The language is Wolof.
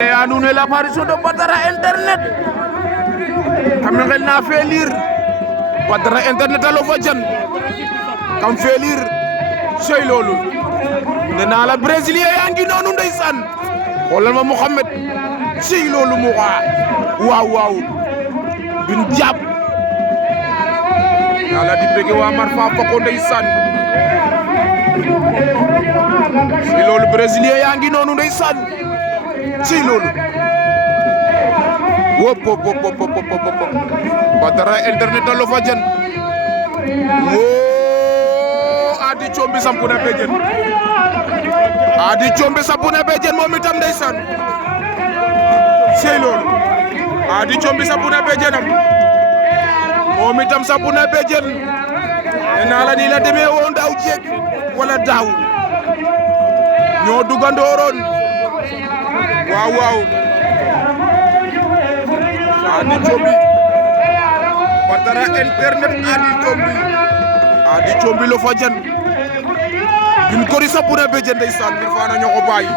Et à nous l'apparition de Badara Internet kam ngel na felir Badara Internet a lofa jan kam felir sey lolu nena la brésilien yaa ngi noonu ndeysaan xoolal ma Mohamed sey lolu mu waaw bin jàpp yàlla di bëgg waa Marfa Fako ndeysaan sey lolu brésilien yaa ngi noonu ndeysaan sey lolu wop Badara Internet a lofa jan Adi Combi sampuna bejen Adi Combi sampuna bejen moom itam ndeysaan sey loolu Adi Combi sampuna bejenam moom itam sampuna bejen nee la nii la demee woon daaw jéeg wala daaw ñoo dugandooroon waaw Adi Combi Badara Internet Adi Combi lo fa jan bin kori sampuna bejen ndeysaan ngir faana ñoo ko bàyyi